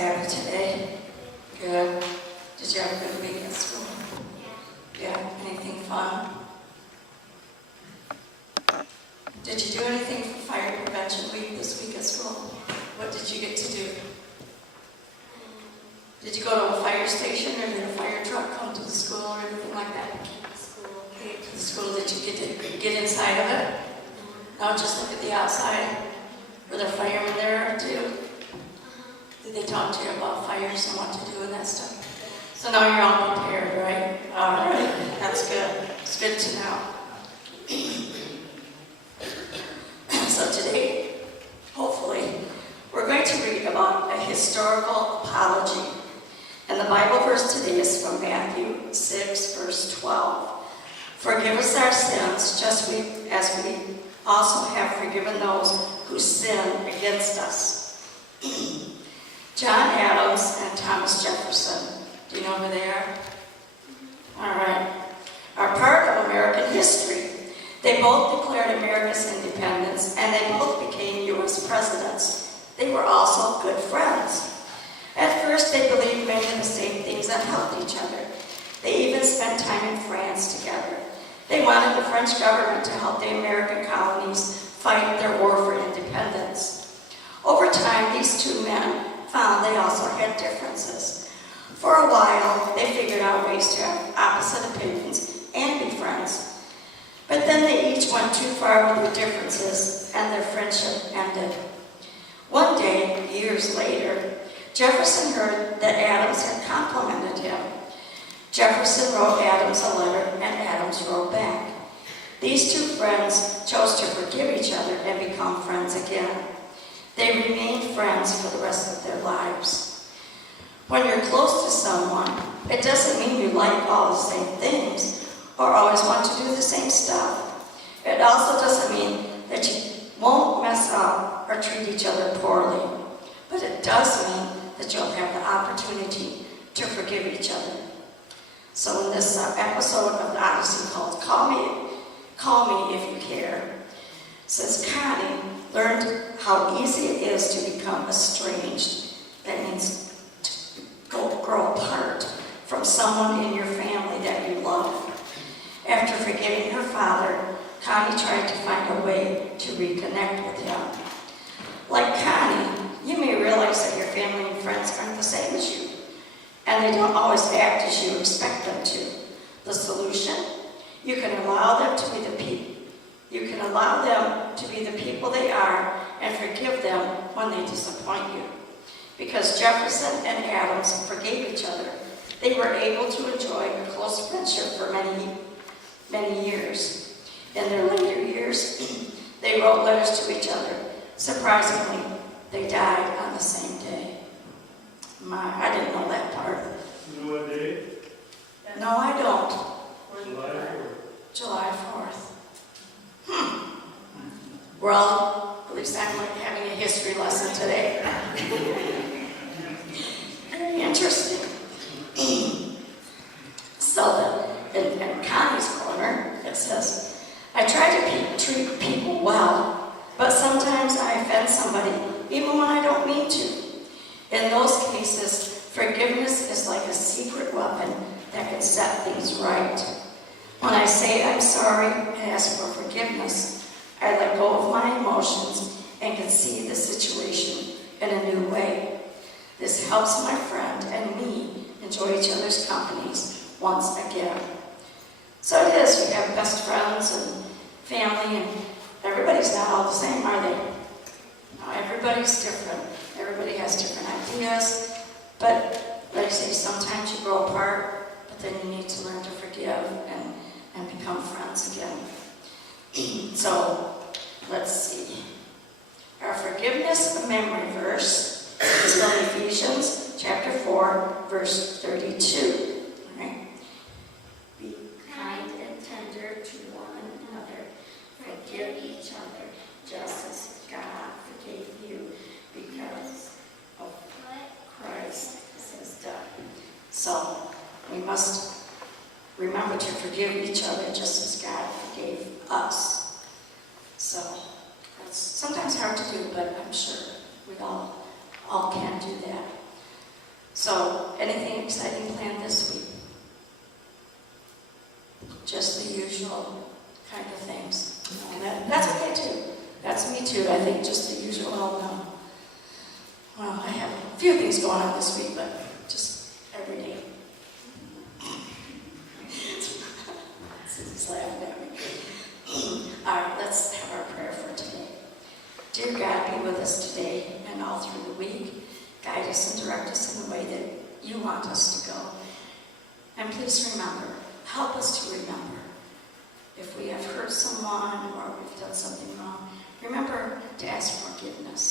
happy today? Good. Did you have a good week at school? Yeah. Anything fun? Did you do anything for Fire Prevention Week this week at school? What did you get to do? Did you go to a fire station or did a fire truck come to the school or anything like that? School. Came to the school. Did you get to get inside of it? No, just look at the outside. Were there firemen there too? Did they talk to you about fires and what to do and that stuff? So now you're all prepared, right? All right. That's good. It's good to know. So today, hopefully, we're going to read about a historical apology. And the Bible verse today is from Matthew 6, verse 12. Forgive us our sins, just as we also have forgiven those who sin against us. John Adams and Thomas Jefferson, do you know who they are? All right. Are part of American history. They both declared America's independence, and they both became U.S. presidents. They were also good friends. At first, they believed many of the same things that helped each other. They even spent time in France together. They wanted the French government to help the American colonies fight their war for independence. Over time, these two men found they also had differences. For a while, they figured out ways to have opposite opinions and be friends. But then they each went too far with their differences, and their friendship ended. One day, years later, Jefferson heard that Adams had complimented him. Jefferson wrote Adams a letter, and Adams wrote back. These two friends chose to forgive each other and become friends again. They remained friends for the rest of their lives. When you're close to someone, it doesn't mean you like all the same things or always want to do the same stuff. It also doesn't mean that you won't mess up or treat each other poorly. But it does mean that you'll have the opportunity to forgive each other. So in this episode of the Odyssey called Call Me If You Care, says Connie learned how easy it is to become estranged. That means to grow apart from someone in your family that you love. After forgiving her father, Connie tried to find a way to reconnect with him. Like Connie, you may realize that your family and friends aren't the same as you, and they don't always act as you expect them to. The solution? You can allow them to be the people. You can allow them to be the people they are and forgive them when they disappoint you. Because Jefferson and Adams forgave each other, they were able to enjoy a close friendship for many years. In their later years, they wrote letters to each other. Surprisingly, they died on the same day. I didn't know that part. You know what day? No, I don't. July 4th. July 4th. Well, at least I'm like having a history lesson today. Very interesting. So in Connie's corner, it says, I try to treat people well, but sometimes I offend somebody, even when I don't mean to. In those cases, forgiveness is like a secret weapon that can set things right. When I say I'm sorry and ask for forgiveness, I let go of my emotions and can see the situation in a new way. This helps my friend and me enjoy each other's companies once again. So it is, we have best friends and family, and everybody's not all the same, are they? No, everybody's different. Everybody has different ideas, but like I say, sometimes you grow apart, but then you need to learn to forgive and become friends again. So, let's see. Our forgiveness memory verse is from Ephesians chapter 4, verse 32. All right? Be kind and tender to one another. Forgive each other, just as God forgave you, because of what Christ has done. So, we must remember to forgive each other just as God forgave us. So, that's sometimes hard to do, but I'm sure we all can do that. So, anything exciting planned this week? Just the usual kind of things. And that's okay too. That's me too. I think just the usual. Well, I have a few things going on this week, but just every day. Susie's laughing at me. All right, let's have our prayer for today. Dear God, be with us today and all through the week. Guide us and direct us in the way that you want us to go. And please remember, help us to remember. If we have hurt someone or we've done something wrong, remember to ask forgiveness.